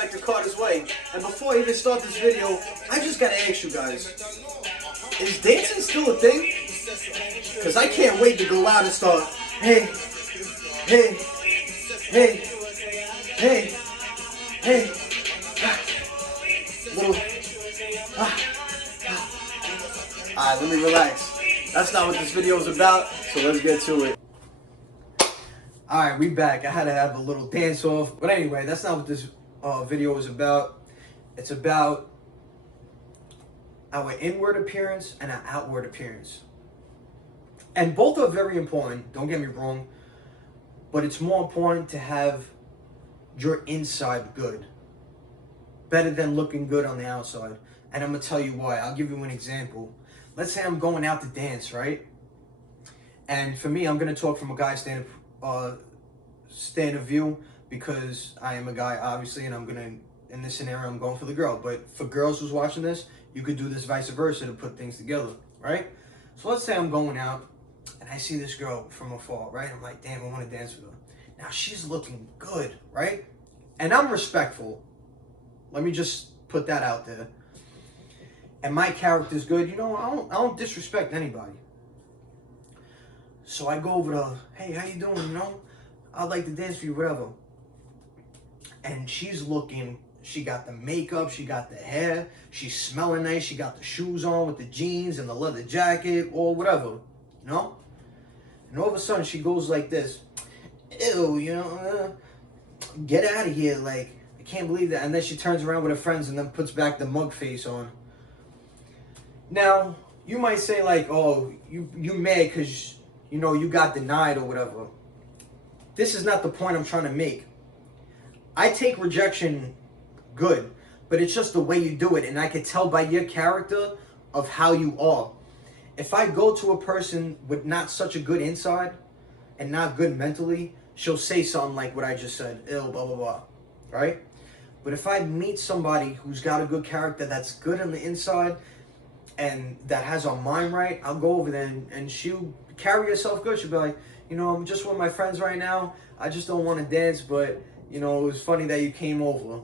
back to Carter's Way. And before I even start this video, I just gotta ask you guys, is dancing still a thing? Because I can't wait to go out and start, hey, hey, hey, hey, hey, little, Alright, let me relax. That's not what this video is about, so let's get to it. Alright, we back. I had to have a little dance off. But anyway, that's not what this video is about. It's about our inward appearance and our outward appearance. And both are very important, don't get me wrong. But it's more important to have your inside good. Better than looking good on the outside. And I'm going to tell you why. I'll give you an example. Let's say I'm going out to dance, right? And for me, I'm going to talk from a guy's stand of view, because I am a guy, obviously, and I'm going to, in this scenario, I'm going for the girl. But for girls who's watching this, you could do this vice versa to put things together, right? So let's say I'm going out and I see this girl from afar, right? I'm like, damn, I want to dance with her. Now she's looking good, right? And I'm respectful. Let me just put that out there. And my character's good. You know, I don't disrespect anybody. So I go over to her, hey, how you doing? You know, I'd like to dance for you, whatever. And she's looking, she got the makeup, she got the hair, she's smelling nice, she got the shoes on with the jeans and the leather jacket or whatever, you know? And all of a sudden she goes like this, ew, you know, get out of here, like, I can't believe that. And then she turns around with her friends and then puts back the mug face on. Now, you might say like, oh, you mad because, you know, you got denied or whatever. This is not the point I'm trying to make. I take rejection good, but it's just the way you do it. And I can tell by your character of how you are. If I go to a person with not such a good inside and not good mentally, she'll say something like what I just said, ill, blah, blah, blah, right? But if I meet somebody who's got a good character, that's good on the inside, and that has her mind right, I'll go over there and she'll carry herself good. She'll be like, you know, I'm just with my friends right now. I just don't want to dance, but, you know, it was funny that you came over.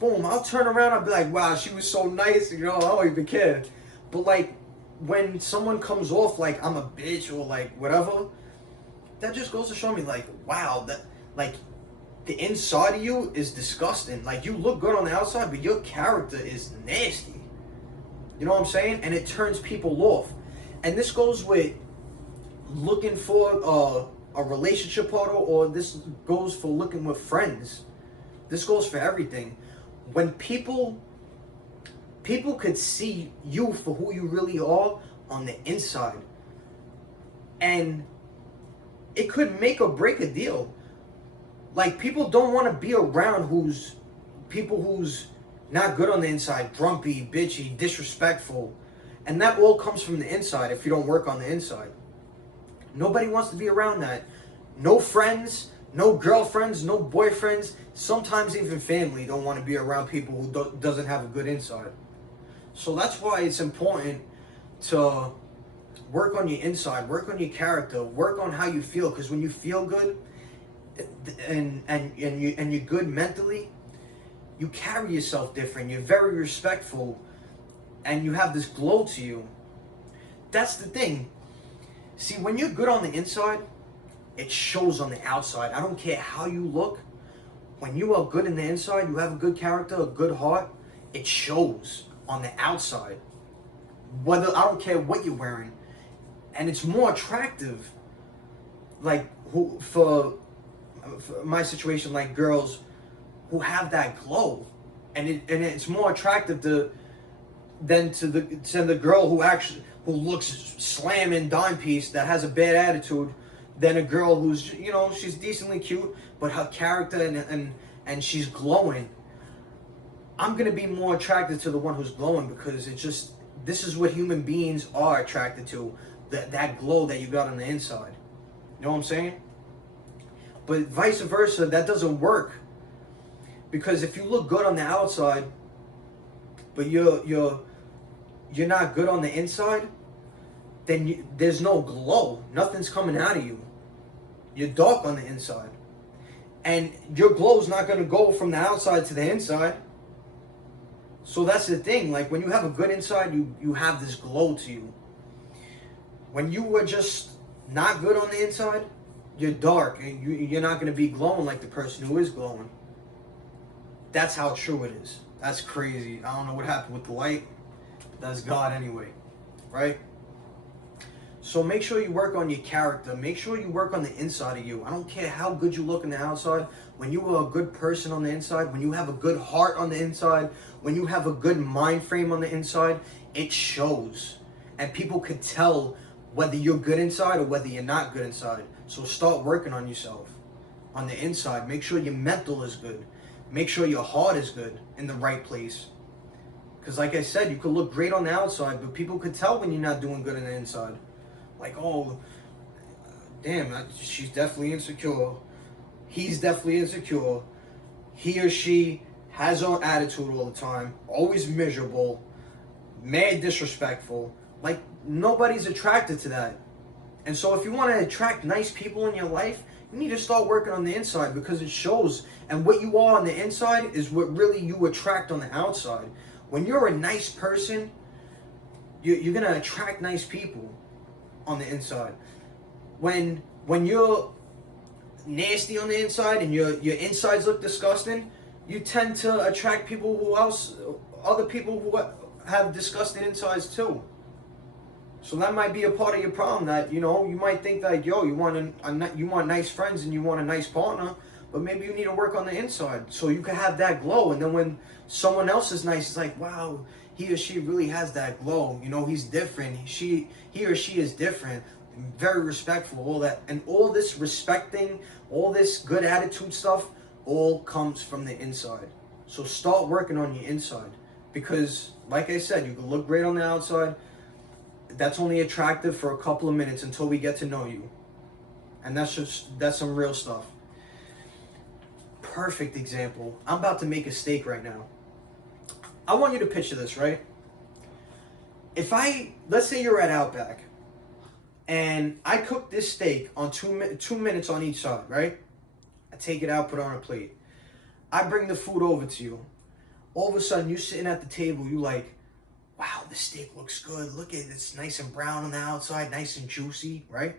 Boom, I'll turn around, I'll be like, wow, she was so nice, you know, I don't even care. But, like, when someone comes off like I'm a bitch or, like, whatever, that just goes to show me, like, wow, that, like, the inside of you is disgusting. Like, you look good on the outside, but your character is nasty. You know what I'm saying? And it turns people off. And this goes with looking for a relationship partner, or this goes for looking with friends. This goes for everything. When people could see you for who you really are on the inside, and it could make or break a deal. Like, people don't want to be around people who's not good on the inside, grumpy, bitchy, disrespectful. And that all comes from the inside if you don't work on the inside. Nobody wants to be around that. No friends, no girlfriends, no boyfriends, sometimes even family don't want to be around people who doesn't have a good inside. So that's why it's important to work on your inside, work on your character, work on how you feel. Because when you feel good and you're good mentally, you carry yourself different. You're very respectful, and you have this glow to you. That's the thing. See, when you're good on the inside, it shows on the outside. I don't care how you look. When you are good in the inside, you have a good character, a good heart, it shows on the outside. Whether, I don't care what you're wearing. And it's more attractive. Like, for my situation, like girls who have that glow, and it's more attractive than to the girl who looks slamming dime piece, that has a bad attitude, than a girl who's, you know, she's decently cute, but her character and she's glowing. I'm gonna be more attracted to the one who's glowing, because this is what human beings are attracted to, that glow that you got on the inside. You know what I'm saying? But vice versa, that doesn't work. Because if you look good on the outside, but you're not good on the inside, then there's no glow. Nothing's coming out of you. You're dark on the inside. And your glow's not going to go from the outside to the inside. So that's the thing. Like when you have a good inside, you have this glow to you. When you were just not good on the inside, you're dark and you're not going to be glowing like the person who is glowing. That's how true it is. That's crazy. I don't know what happened with the light. That's God anyway, right? So make sure you work on your character. Make sure you work on the inside of you. I don't care how good you look on the outside. When you are a good person on the inside, when you have a good heart on the inside, when you have a good mind frame on the inside, it shows. And people could tell whether you're good inside or whether you're not good inside. So start working on yourself on the inside. Make sure your mental is good. Make sure your heart is good in the right place. Because like I said, you could look great on the outside, but people could tell when you're not doing good on the inside. Like, oh, damn, she's definitely insecure. He's definitely insecure. He or she has an attitude all the time, always miserable, mad disrespectful. Like, nobody's attracted to that. And so if you want to attract nice people in your life, you need to start working on the inside because it shows. And what you are on the inside is what really you attract on the outside. When you're a nice person, you're going to attract nice people on the inside. When you're nasty on the inside and your insides look disgusting, you tend to attract people other people who have disgusting insides too. So that might be a part of your problem, that you might think that you want nice friends and you want a nice partner, but maybe you need to work on the inside so you can have that glow. And then when someone else is nice, it's like, wow, he or she really has that glow. He's different. He or she is different. Very respectful, all that. And all this respecting, all this good attitude stuff, all comes from the inside. So start working on your inside. Because, like I said, you can look great on the outside. That's only attractive for a couple of minutes until we get to know you. And that's some real stuff. Perfect example. I'm about to make a steak right now. I want you to picture this, right? Let's say you're at Outback, and I cook this steak on 2 minutes on each side, right? I take it out, put it on a plate. I bring the food over to you. All of a sudden, you're sitting at the table, you like, wow, the steak looks good. Look at it, it's nice and brown on the outside, nice and juicy, right?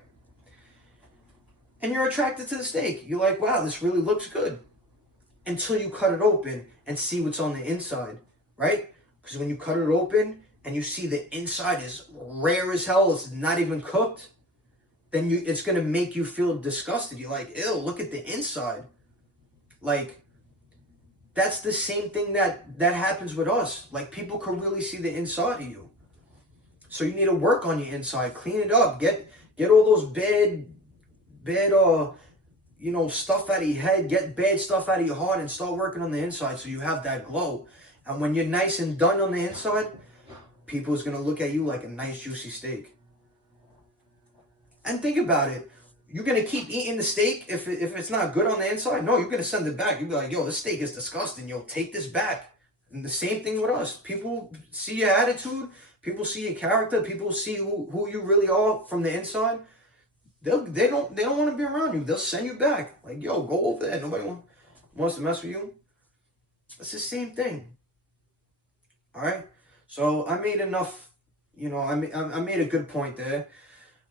And you're attracted to the steak. You're like, wow, this really looks good. Until you cut it open and see what's on the inside, right? Because when you cut it open and you see the inside is rare as hell, it's not even cooked, then it's going to make you feel disgusted. You're like, ew, look at the inside. Like, that's the same thing that happens with us. Like, people can really see the inside of you. So you need to work on your inside, clean it up, get all those bad stuff out of your head, get bad stuff out of your heart, and start working on the inside so you have that glow. And when you're nice and done on the inside, people's gonna look at you like a nice juicy steak. And think about it. You're gonna keep eating the steak if it's not good on the inside? No, you're gonna send it back. You'll be like, yo, this steak is disgusting. Yo, take this back. And the same thing with us. People see your attitude, people see your character, people see who you really are from the inside. They don't want to be around you. They'll send you back. Like, yo, go over there. Nobody wants to mess with you. It's the same thing. All right. So I made enough. I made a good point there.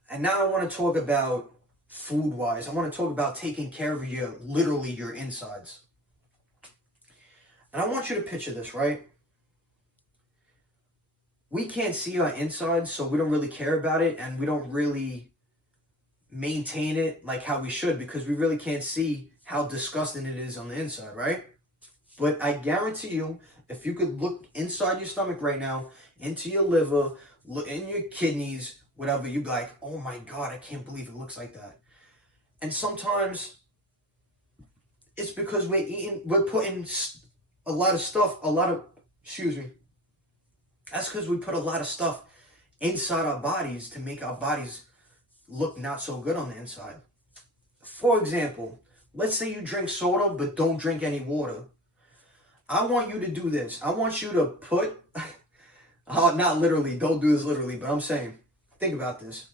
And now I want to talk about food wise. I want to talk about taking care of literally your insides. And I want you to picture this, right? We can't see our insides, so we don't really care about it, and we don't really maintain it like how we should, because we really can't see how disgusting it is on the inside, right? But I guarantee you, if you could look inside your stomach right now, into your liver, look in your kidneys, whatever, you'd be like, oh my God, I can't believe it looks like that. And sometimes it's because we're putting a lot of stuff, that's because we put a lot of stuff inside our bodies to make our bodies look not so good on the inside. For example, let's say you drink soda but don't drink any water. I want you to do this. I want you to put, not literally, don't do this literally, but I'm saying, think about this.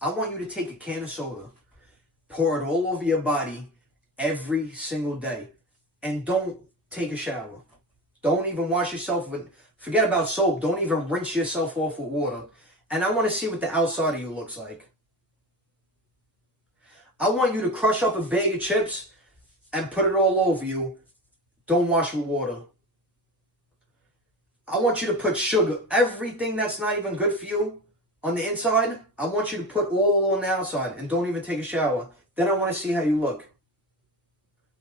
I want you to take a can of soda, pour it all over your body, every single day. And don't take a shower. Don't even wash yourself with, forget about soap. Don't even rinse yourself off with water. And I want to see what the outside of you looks like. I want you to crush up a bag of chips and put it all over you. Don't wash with water. I want you to put sugar, everything that's not even good for you on the inside, I want you to put all on the outside and don't even take a shower. Then I want to see how you look.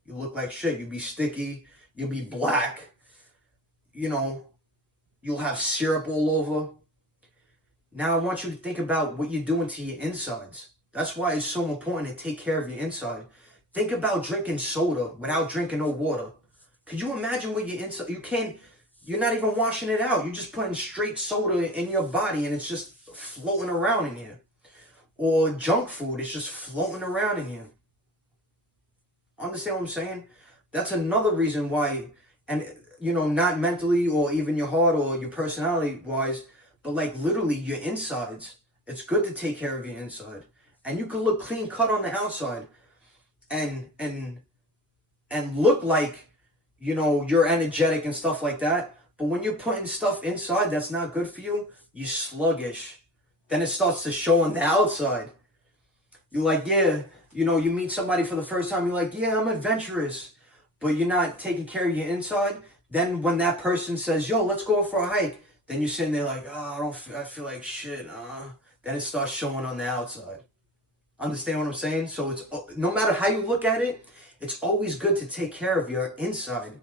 You look like shit. You'll be sticky. You'll be black. You know, you'll have syrup all over. Now I want you to think about what you're doing to your insides. That's why it's so important to take care of your inside. Think about drinking soda without drinking no water. Could you imagine what your inside, you're not even washing it out. You're just putting straight soda in your body and it's just floating around in here. Or junk food, it's just floating around in here. Understand what I'm saying? That's another reason why, and not mentally or even your heart or your personality wise, but like literally your insides. It's good to take care of your inside. And you can look clean cut on the outside and look like, you're energetic and stuff like that. But when you're putting stuff inside that's not good for you, you're sluggish. Then it starts to show on the outside. You're like, yeah, you meet somebody for the first time, you're like, yeah, I'm adventurous. But you're not taking care of your inside. Then when that person says, yo, let's go for a hike, then you're sitting there like, oh, I feel like shit. Then it starts showing on the outside. Understand what I'm saying? So it's no matter how you look at it, it's always good to take care of your inside.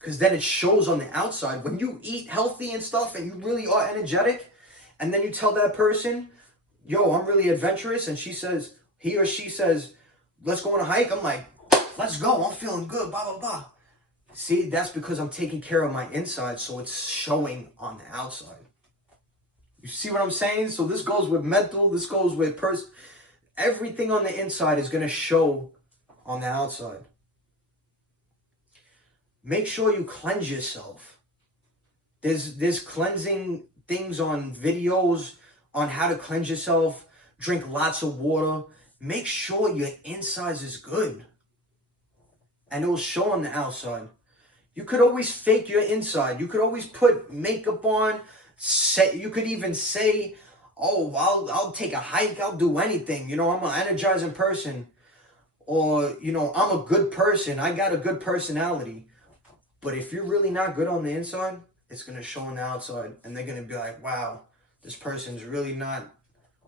Because then it shows on the outside. When you eat healthy and stuff and you really are energetic, and then you tell that person, yo, I'm really adventurous, and he or she says, let's go on a hike. I'm like, let's go. I'm feeling good, blah, blah, blah. See, that's because I'm taking care of my inside, so it's showing on the outside. You see what I'm saying? So this goes with mental, this goes with everything on the inside is going to show on the outside. Make sure you cleanse yourself. There's cleansing things on videos on how to cleanse yourself. Drink lots of water. Make sure your insides is good. And it will show on the outside. You could always fake your inside. You could always put makeup on. You could even say, oh, I'll take a hike. I'll do anything. I'm an energizing person. Or, I'm a good person. I got a good personality. But if you're really not good on the inside, it's going to show on the outside. And they're going to be like, wow, this person's really not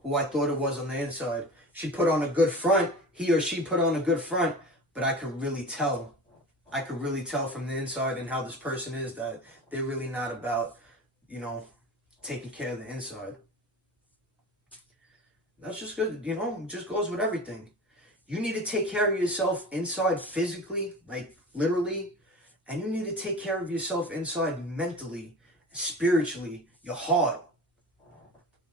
who I thought it was on the inside. She put on a good front. He or she put on a good front. But I could really tell. I could really tell from the inside and how this person is that they're really not about, taking care of the inside. That's just good. It just goes with everything. You need to take care of yourself inside physically, like literally. And you need to take care of yourself inside mentally, spiritually, your heart.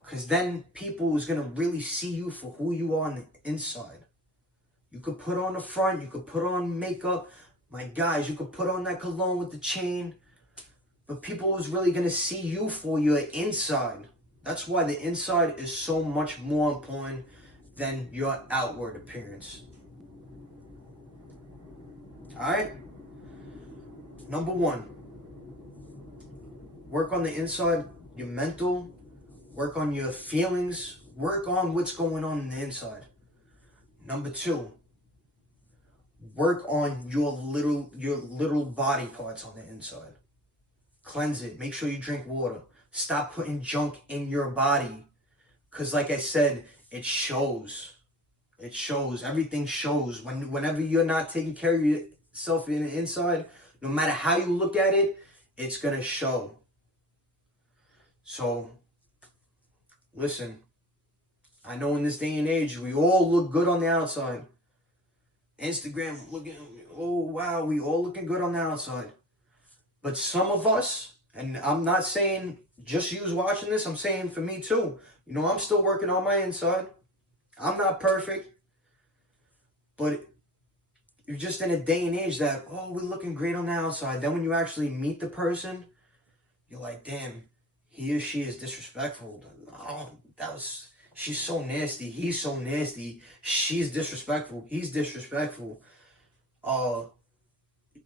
Because then people is going to really see you for who you are on the inside. You could put on the front. You could put on makeup. My guys, you could put on that cologne with the chain. But people is really going to see you for your inside. That's why the inside is so much more important than your outward appearance. All right? Number 1, work on the inside, your mental, work on your feelings, work on what's going on the inside. Number 2, work on your little body parts on the inside. Cleanse it. Make sure you drink water. Stop putting junk in your body. Because like I said, it shows. It shows. Everything shows. Whenever you're not taking care of yourself in the inside, no matter how you look at it, it's going to show. So, listen, I know in this day and age, we all look good on the outside. Instagram looking, oh wow, we all looking good on the outside. But some of us, and I'm not saying just you watching this, I'm saying for me too. I'm still working on my inside. I'm not perfect. But you're just in a day and age that, oh, we're looking great on the outside. Then when you actually meet the person, you're like, damn, he or she is disrespectful. Oh, she's so nasty. He's so nasty. She's disrespectful. He's disrespectful.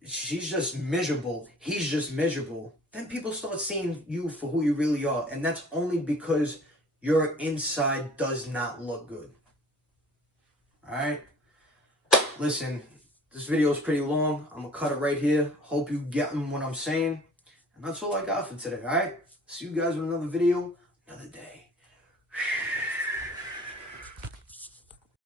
she's just miserable, he's just miserable, then people start seeing you for who you really are. And that's only because your inside does not look good. Alright? Listen, this video is pretty long. I'm gonna cut it right here. Hope you getting what I'm saying. And that's all I got for today, alright? See you guys with another video, another day.